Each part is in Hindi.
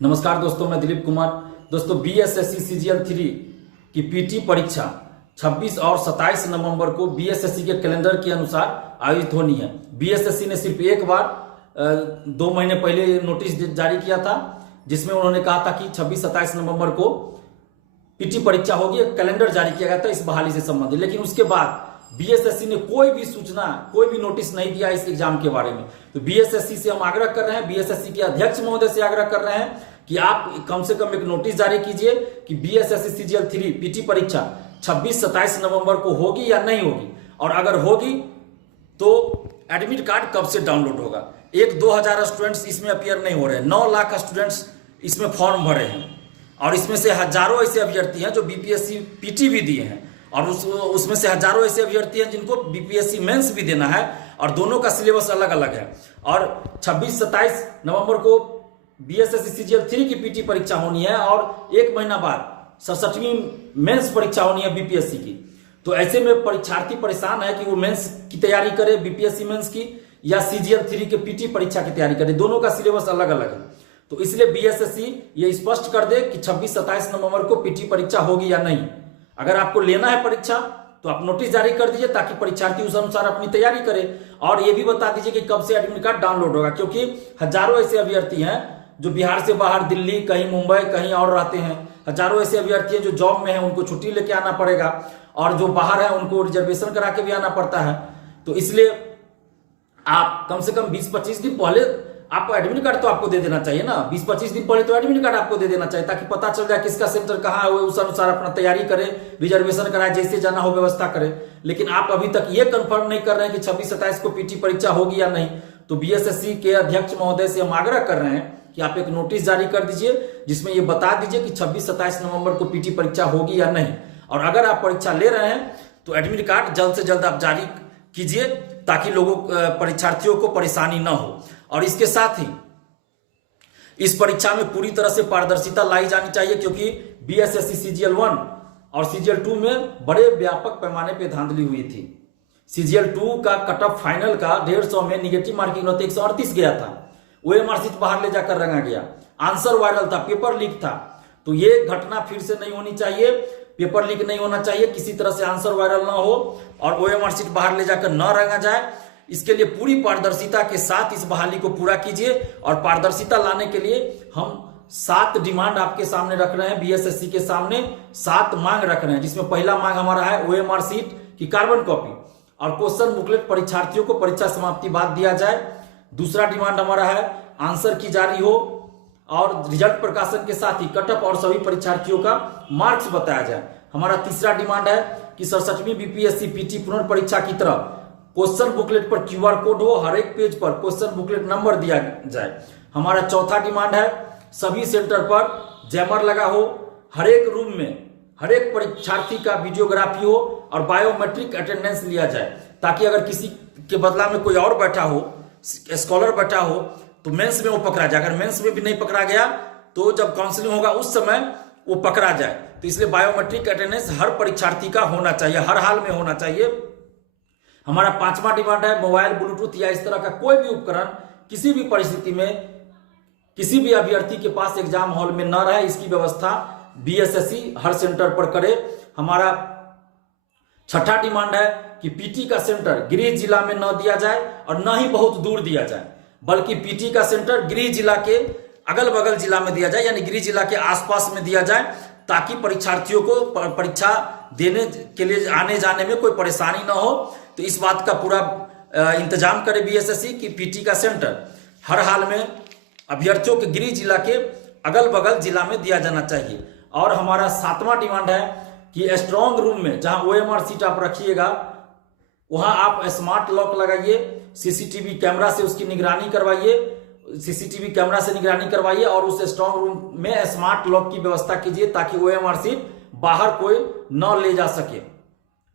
नमस्कार दोस्तों, मैं दिलीप कुमार। दोस्तों, बीएसएससी सीजीएल 3 की पीटी परीक्षा 26 और 27 नवंबर को बीएसएससी के कैलेंडर के अनुसार आयोजित होनी है। बीएसएससी ने सिर्फ एक बार 2 महीने पहले नोटिस जारी किया था, जिसमें उन्होंने कहा था कि 26-27 नवंबर को पीटी परीक्षा होगी। एक कैलेंडर जारी किया गया था इस बहाली से संबंधित, लेकिन उसके बाद बीएसएससी ने कोई भी सूचना, कोई भी नोटिस नहीं दिया इस एग्जाम के बारे में। तो बीएसएससी से हम आग्रह कर रहे हैं, बीएसएससी के अध्यक्ष महोदय से आग्रह कर रहे हैं कि आप कम से कम एक नोटिस जारी कीजिए कि बीएसएससी सीजीएल 3 पीटी परीक्षा 26-27 नवंबर को होगी या नहीं होगी, और अगर होगी तो एडमिट कार्ड कब से डाउनलोड होगा। 1-2 हजार स्टूडेंट्स इसमें अपियर नहीं हो रहे हैं, 9 लाख स्टूडेंट्स इसमें फॉर्म भरे हैं, और इसमें से हजारों ऐसे अभ्यर्थी हैं जो बीपीएससी पीटी भी दिए हैं, और उसमें से हजारों ऐसे अभ्यर्थी हैं जिनको बीपीएससी मेंस भी देना है, और दोनों का सिलेबस अलग अलग है। और 26-27 नवंबर को बीएसएससी सीजीएल 3 की पीटी परीक्षा होनी है, और 1 महीना बाद 67वीं मेंस परीक्षा होनी है बीपीएससी की। तो ऐसे में परीक्षार्थी परेशान है कि वो मेंस की तैयारी करे, बीपीएससी मेंस की, या सीजीएल 3 के पीटी परीक्षा की तैयारी करे। दोनों का सिलेबस अलग अलग है। तो इसलिए बीएसएससी ये स्पष्ट कर दे कि 26-27 नवंबर को पीटी परीक्षा होगी या नहीं। अगर आपको लेना है परीक्षा तो आप नोटिस जारी कर दीजिए, ताकि परीक्षार्थी उस अनुसार अपनी तैयारी करे, और ये भी बता दीजिए कि कब से एडमिट कार्ड डाउनलोड होगा, क्योंकि हजारों ऐसे अभ्यर्थी हैं जो बिहार से बाहर, दिल्ली, कहीं मुंबई, कहीं और रहते हैं। हजारों ऐसे अभ्यर्थी हैं जो जॉब में हैं, उनको छुट्टी लेके आना पड़ेगा, और जो बाहर है उनको रिजर्वेशन करा के भी आना पड़ता है। तो इसलिए आप कम से कम 20-25 दिन पहले आपको एडमिट कार्ड तो आपको दे देना चाहिए ना। 20-25 दिन पहले तो एडमिट कार्ड आपको दे देना चाहिए, ताकि पता चल जाए किसका सेंटर कहाँ है, उस अनुसार अपना तैयारी करें, रिजर्वेशन कराए, जैसे जाना हो व्यवस्था करें। लेकिन आप अभी तक ये कंफर्म नहीं कर रहे हैं कि 26-27 को पीटी परीक्षा होगी या नहीं। तो बीएसएससी के अध्यक्ष महोदय से हम आग्रह कर रहे हैं कि आप एक नोटिस जारी कर दीजिए, जिसमें ये बता दीजिए कि 26-27 नवंबर को पीटी परीक्षा होगी या नहीं। और अगर आप परीक्षा ले रहे हैं तो एडमिट कार्ड जल्द से जल्द आप जारी कीजिए, ताकि परीक्षार्थियों को परेशानी ना हो। और इसके साथ ही इस परीक्षा में पूरी तरह से पारदर्शिता लाई जानी चाहिए, क्योंकि बीएसएससी सीजीएल 1 और सीजीएल 2 में बड़े व्यापक पैमाने पे धांधली हुई थी। सीजीएल 2 का कट ऑफ फाइनल का 150 में निगेटिव मार्किंग 138 गया था। ओएमआर सीट बाहर ले जाकर रंगा गया, आंसर वायरल था, पेपर लीक था। तो ये घटना फिर से नहीं होनी चाहिए, पेपर लीक नहीं होना चाहिए, किसी तरह से आंसर वायरल ना हो और ओएमआर सीट बाहर ले जाकर न रंगा जाए। इसके लिए पूरी पारदर्शिता के साथ इस बहाली को पूरा कीजिए, और पारदर्शिता लाने के लिए हम 7 डिमांड आपके सामने रख रहे हैं। बीएसएससी के सामने 7 मांग रख रहे हैं, जिसमें पहला मांग हमारा है ओएमआर सीट की कार्बन कॉपी और क्वेश्चन बुकलेट परीक्षार्थियों को परीक्षा समाप्ति बाद दिया जाए। दूसरा डिमांड हमारा है आंसर की जारी हो, और रिजल्ट प्रकाशन के साथ ही कटअप और सभी परीक्षार्थियों का मार्क्स बताया जाए। हमारा तीसरा डिमांड है कि 67वीं बीपीएससी पीटी पुनर्परीक्षा की तरह क्वेश्चन बुकलेट पर क्यूआर कोड हो, हर एक पेज पर क्वेश्चन बुकलेट नंबर दिया जाए। हमारा चौथा डिमांड है सभी सेंटर पर जैमर लगा हो, हर एक रूम में हर एक परीक्षार्थी का वीडियोग्राफी हो, और बायोमेट्रिक अटेंडेंस लिया जाए, ताकि अगर किसी के बदला में कोई और बैठा हो, स्कॉलर बैठा हो, तो मेंस में वो पकड़ा जाए। अगर मेंस में भी नहीं पकड़ा गया तो जब काउंसलिंग होगा उस समय वो पकड़ा जाए। तो इसलिए बायोमेट्रिक अटेंडेंस हर परीक्षार्थी का होना चाहिए, हर हाल में होना चाहिए। हमारा 5वां डिमांड है मोबाइल, ब्लूटूथ या इस तरह का कोई भी उपकरण किसी भी परिस्थिति में किसी भी अभ्यर्थी के पास एग्जाम हॉल में न रहे, इसकी व्यवस्था बीएसएससी हर सेंटर पर करे। हमारा 6ठा डिमांड है कि पीटी का सेंटर गृह जिला में न दिया जाए और न ही बहुत दूर दिया जाए, बल्कि पीटी का सेंटर गृह जिला के अगल बगल जिला में दिया जाए, यानी गृह जिला के आसपास में दिया जाए, ताकि परीक्षार्थियों को परीक्षा देने के लिए आने जाने में कोई परेशानी ना हो। तो इस बात का पूरा इंतजाम करे बीएसएससी कि पीटी का सेंटर हर हाल में अभ्यर्थियों के गृह जिला के अगल बगल जिला में दिया जाना चाहिए। और हमारा 7वां डिमांड है कि स्ट्रॉन्ग रूम में जहां ओएमआर सीट आप रखिएगा, वहां आप स्मार्ट लॉक लगाइए, सीसीटीवी कैमरा से उसकी निगरानी करवाइए, सीसीटीवी कैमरा से निगरानी करवाइए, और उस स्ट्रॉन्ग रूम में स्मार्ट लॉक की व्यवस्था कीजिए, ताकि ओएमआर सीट बाहर कोई न ले जा सके।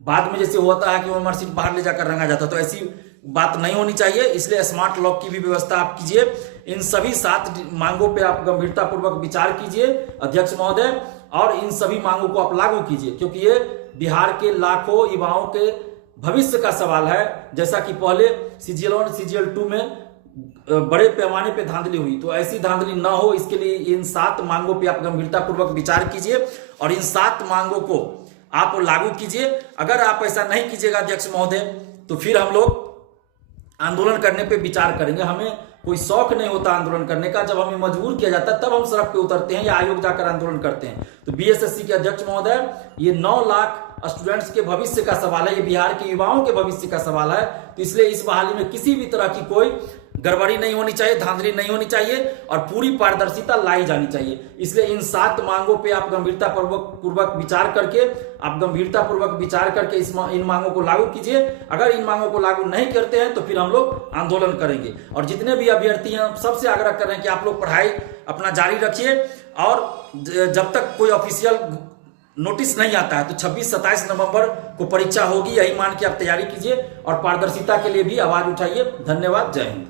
बाद में जैसे होता है कि ओएमआर सीट बाहर ले जाकर रंगा जाता है, तो ऐसी बात नहीं होनी चाहिए। इसलिए स्मार्ट लॉक की भी व्यवस्था आप कीजिए। इन सभी 7 मांगों पे आप गंभीरता पूर्वक विचार कीजिए अध्यक्ष महोदय, और इन सभी मांगों को आप लागू कीजिए, क्योंकि ये बिहार के लाखों युवाओं के भविष्य का सवाल है। जैसा कि पहले सीजीएल 1 सीजीएल 2 में बड़े पैमाने पे धांधली हुई, तो ऐसी धांधली ना हो इसके लिए इन 7 मांगों पे आप गंभीरतापूर्वक विचार कीजिए और इन 7 मांगों को आप लागू कीजिए। अगर आप ऐसा नहीं कीजिएगा अध्यक्ष महोदय, तो फिर हम लोग आंदोलन करने पे विचार करेंगे। हमें कोई शौक नहीं होता आंदोलन करने का, जब हमें मजबूर किया जाता है तब हम सड़क पे उतरते हैं या आयोग जाकर आंदोलन करते हैं। तो बीएसएससी के अध्यक्ष महोदय, ये 9 लाख स्टूडेंट्स के भविष्य का सवाल है, ये बिहार के युवाओं के भविष्य का सवाल है। तो इसलिए इस बहाली में किसी भी तरह की कोई गड़बड़ी नहीं होनी चाहिए, धांधली नहीं होनी चाहिए और पूरी पारदर्शिता लाई जानी चाहिए। इसलिए इन 7 मांगों पे आप गंभीरतापूर्वक विचार करके इन मांगों को लागू कीजिए। अगर इन मांगों को लागू नहीं करते हैं तो फिर हम लोग आंदोलन करेंगे। और जितने भी अभ्यर्थी हैं सबसे आग्रह कर रहे हैं कि आप लोग पढ़ाई अपना जारी रखिए और जब तक कोई ऑफिशियल नोटिस नहीं आता है तो 26-27 नवंबर को परीक्षा होगी, यही मान के आप तैयारी कीजिए और पारदर्शिता के लिए भी आवाज उठाइए। धन्यवाद, जय हिंद।